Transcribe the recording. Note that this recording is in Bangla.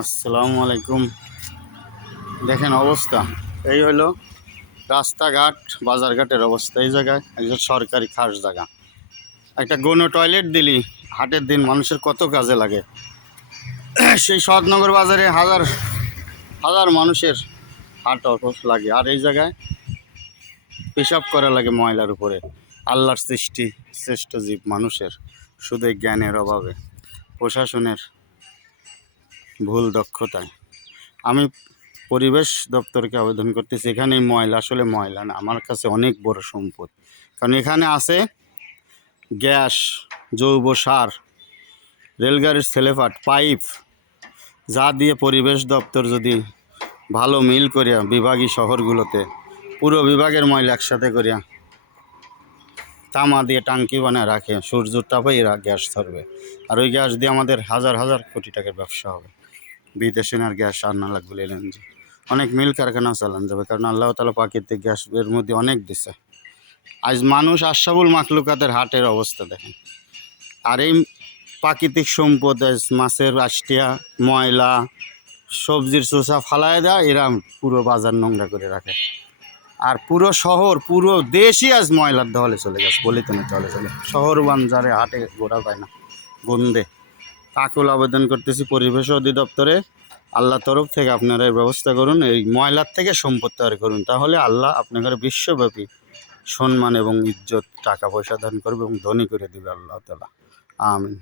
আসসালামু আলাইকুম। দেখেন অবস্থা, এই হলো রাস্তাঘাট বাজারঘাটের অবস্থা। এই জায়গায় একজন সরকারি খাস জায়গা, একটা গণ টয়লেট দিলি হাটের দিন মানুষের কত কাজে লাগে। সেই সদনগর বাজারে হাজার হাজার মানুষের হাট অফ লাগে, আর এই জায়গায় পেশাব করা লাগে ময়লার উপরে। আল্লাহর সৃষ্টি শ্রেষ্ঠ জীব মানুষের, শুধু এই জ্ঞানের অভাবে, প্রশাসনের ভুল দক্ষতায়। আমি পরিবেশ দপ্তরকে আবেদন করতেছি, এখানে এই ময়লা আসলে ময়লা না, আমার কাছে অনেক বড় সম্পদ। কারণ এখানে আছে গ্যাস, জৈব সার, রেলগাড়ির ছেলেপাট, পাইপ, যা দিয়ে পরিবেশ দপ্তর যদি ভালো মিল করিয়া বিভাগীয় শহরগুলোতে পুরো বিভাগের ময়লা একসাথে করিয়া তামা দিয়ে টাঙ্কি বানায় রাখে, সূর্যের তাপে এরা গ্যাস ধরবে, আর ওই গ্যাস দিয়ে আমাদের হাজার হাজার কোটি টাকার ব্যবসা হবে। বিদেশে আর গ্যাস আনা লাগবে, এলএনজি অনেক মিল কারখানা চালানো যাবে, কারণ আল্লাহ তাআলা প্রাকৃতিক গ্যাস এর মধ্যে অনেক দিছে। আজ মানুষ আশরাফুল মাখলুকাতের হাটের অবস্থা দেখেন। আর এই প্রাকৃতিক সম্পদ, মাছের আষ্টিয়া, ময়লা, সবজির চোষা ফালায় দেয়, এরা পুরো বাজার নোংরা করে রাখে। আর পুরো শহর, পুরো দেশই আজ ময়লার দহলে চলে গেছে, পলিথিনের দহলে চলে। শহর বাঞ্জারে হাটে ঘোরা পায় না, গন্ধে। আকুল আবেদন করতেছি পরিবেশ অধিদপ্তরে, আল্লাহ তরফ থেকে আপনারা এই ব্যবস্থা করুন, এই ময়লার থেকে সম্পদ তৈরি করুন, তাহলে আল্লাহ আপনাদের বিশ্বব্যাপী সম্মান এবং ইজ্জত, টাকা পয়সা দান করবে এবং ধনী করে দেবে আল্লাহ তাআলা। আমিন।